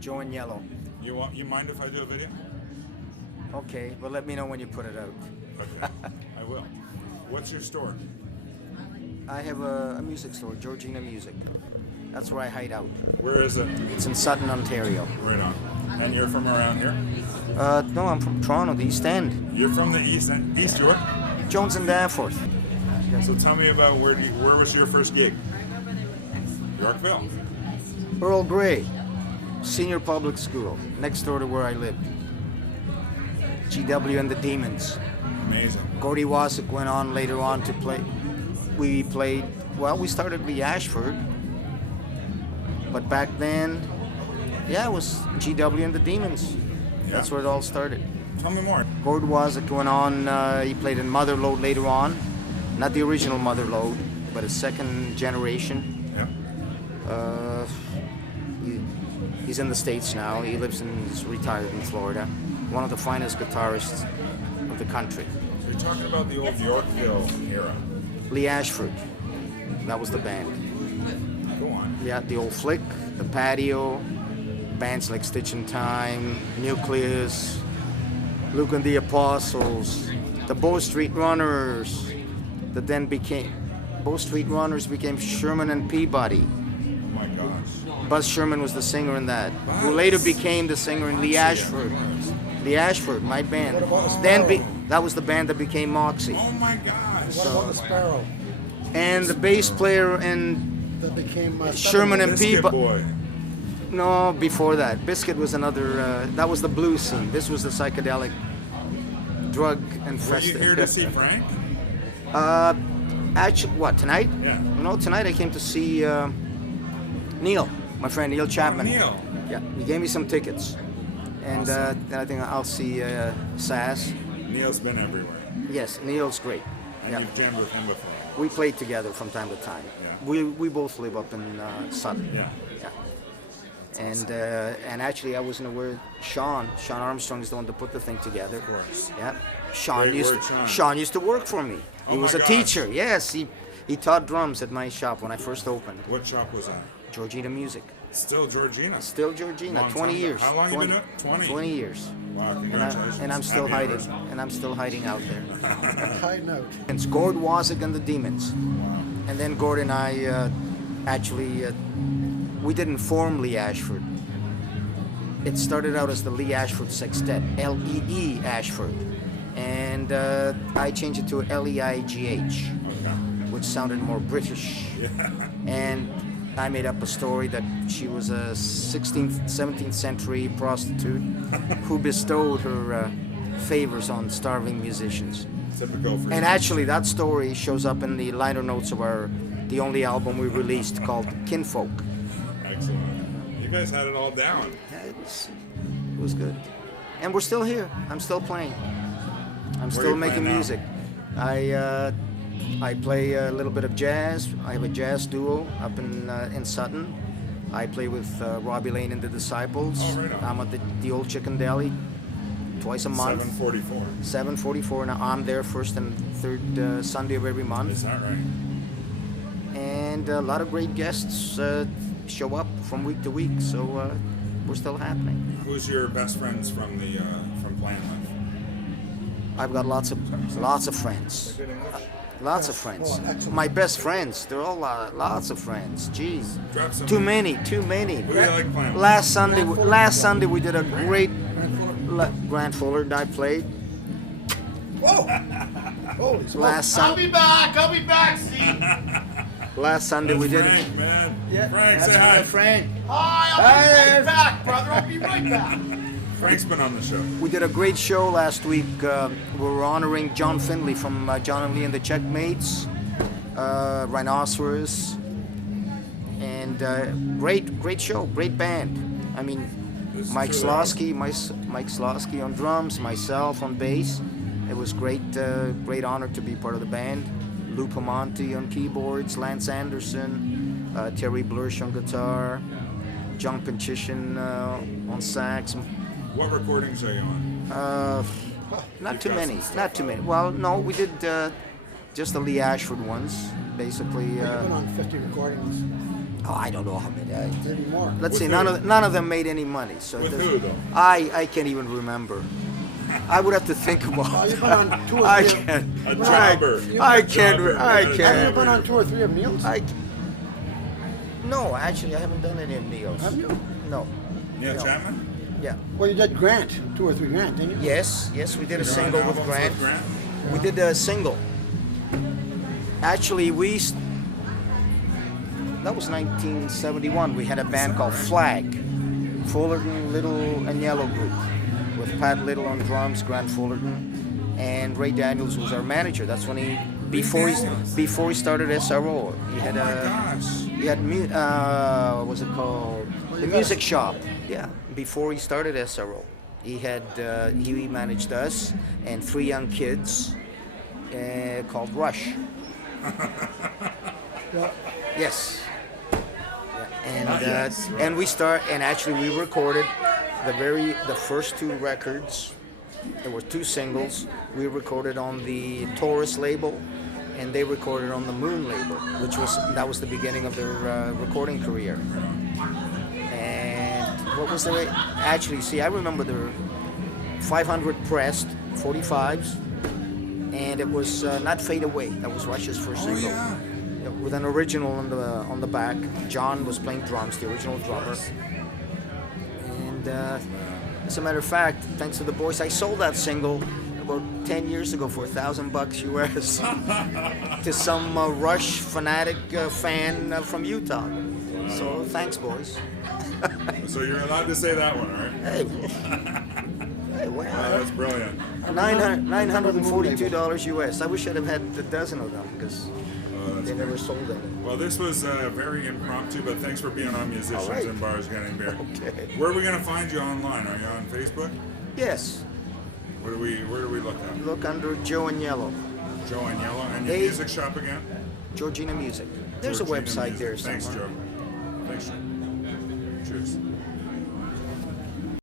Joe Agnello. You mind if I do a video? Okay, well let me know when you put it out. Okay, I will. What's your store? I have a music store, Georgina Music. That's where I hide out. Where is it? It's in Sutton, Ontario. Right on. And you're from around here? No, I'm from Toronto, the East End. You're from the East End? East York? Jones and Danforth. So tell me about where was your first gig? Yorkville. Earl Grey, Senior Public School, next door to where I lived. GW and the Demons. Amazing. Gordy Wasik went on later on to play. We started Leigh Ashford. But back then, yeah, it was GW and the Demons. Yeah. That's where it all started. Tell me more. Gord Wasik went on, he played in Mother Lode later on. Not the original Mother Lode, but a second generation. Yeah. He's in the States now. He's retired in Florida. One of the finest guitarists of the country. So you're talking about the old Yorkville era. Leigh Ashford, that was the band. Go on. Yeah, the old Flick, the Patio, bands like Stitch in Time, Nucleus, Luke and the Apostles, the Bow Street Runners, that then became Shearman And Peabody. Oh my gosh. Buzz Shearman was the singer in that, who later became the singer in Leigh Ashford. Leigh Ashford, my band. That was the band that became Moxie. Oh my gosh. What about the Sparrow? And the bass player in That became Shearman And Biscuit Peabody. Boy. No, before that. Biscuit was another, that was the blues scene. This was the psychedelic drug infested. Were you here to see Frank? Actually, what, tonight? Yeah. No, tonight I came to see Neil, my friend Neil Chapman. Neil. Yeah, he gave me some tickets. And Awesome. then I think I'll see Sass. Neil's been everywhere. Yes, Neil's great. And Yeah. you've jammed with him before. We played together from time to time. Yeah. We both live up in Sutton. Yeah. And actually, I wasn't aware. Sean Armstrong is the one to put the thing together. Of course. Yeah. Great work, Sean. Sean used to work for me. Oh He was my a gosh. teacher. Yes, he taught drums at my shop when I first opened. What shop was that? Georgina Music. Still Georgina. Still Georgina. Long 20 time. years. How long you been at 20? 20 years. Wow, congratulations. And I'm still Happy hiding. anniversary. And I'm still hiding out there. High note. It's Gord Wasik and the Demons. And then Gord and I we didn't form Leigh Ashford. It started out as the Leigh Ashford Sextet, L-E-E Ashford. And I changed it to L-E-I-G-H, which sounded more British. Yeah. And I made up a story that she was a 16th, 17th century prostitute who bestowed her favors on starving musicians. Typical for And actually, that story shows up in the liner notes of the only album we released called Kinfolk. Excellent. You guys had it all down. Yeah, it was good. And we're still here. I'm still playing. I'm Where still are you making playing now? music. I play a little bit of jazz. I have a jazz duo up in Sutton. I play with Robby Lane and the Disciples. Oh, right on. I'm at the Old Chicken Deli twice a month. 744. 7:44. Now I'm there first and third Sunday of every month. Is that right? And a lot of great guests show up from week to week. So we're still happening. Who's your best friends from playing with? I've got lots of friends. Good English? Lots of friends. Oh, excellent. My best friends. They're all lots of friends. Jeez. Drop some. Too many. Who do you like playing with? Last Sunday we did a great Grant Fuller. I played. Whoa! Holy smokes. Last I'll Sunday. be back, Steve. Last Sunday we That's did. Frank, man. Yeah, Frank, that's say my hi. friend. Hi, I'll be right back, brother. I'll be right back. Frank's been on the show. We did a great show last week. We were honoring John Findlay from John and Lee and the Checkmates, Rhinoceros, and great show, great band. I mean, This is Mike true, Slosky on drums, myself on bass. It was great honor to be part of the band. Lou Pamonti on keyboards, Lance Anderson, Terry Blursh on guitar, John Pinchishin on sax. What recordings are you on? Not too many. Well, no, we did just the Leigh Ashford ones, basically. You've been on 50 recordings. Oh, I don't know how many. Maybe more. Let's With see. who? None of them made any money. So it With doesn't- who, though? I can't even remember. I would have to think Oh, about you've it. been on two or I three. can't. A jobber. I can't. Jobber. I Yeah, Have can't. you been on 2 or 3 of Neil's? No, actually, I haven't done any of Neil's. Have you? No. Yeah, No. Chapman? Yeah. Well, you did Grant, 2 or 3 Grant, didn't you? Yes. Yes, we did a You're on single with albums Grant. We did a single. Actually, that was 1971. We had a band called Flag, Fullerton, Little, Agnello group, with Pat Little on drums, Grant Fullerton, and Ray Daniels was our manager. That's when before he started SRO, he had what was it called? The Music Shop. Yeah, before he started SRO, he managed us and 3 young kids called Rush. Yes. Yeah. And actually we recorded the first 2 records. There were 2 singles. We recorded on the Taurus label, and they recorded on the Moon label, that was the beginning of their recording career. And what was the actually? See, I remember there were 500 pressed 45s, and it was Not Fade Away. That was Rush's first single. Yeah. With an original on the back. John was playing drums, the original drummer. And as a matter of fact, thanks to the boys, I sold that single about 10 years ago for $1,000 US to some Rush fanatic fan from Utah. So thanks, boys. So you're allowed to say that one, right? Hey, Wow, that's brilliant. $942 US. I wish I'd have had a dozen of them because they never sold any. Well, this was very impromptu, but thanks for being on Musicians All right. and Bars Getting Beer. Okay. Where are we going to find you online? Are you on Facebook? Yes. Where do we look at? Look under Joe Agnello, Joe and Yellow and your Hey. music shop again? Georgina Music. There's Georgina a website Music. there Thanks, somewhere. Joe. Thanks, Joe. Cheers.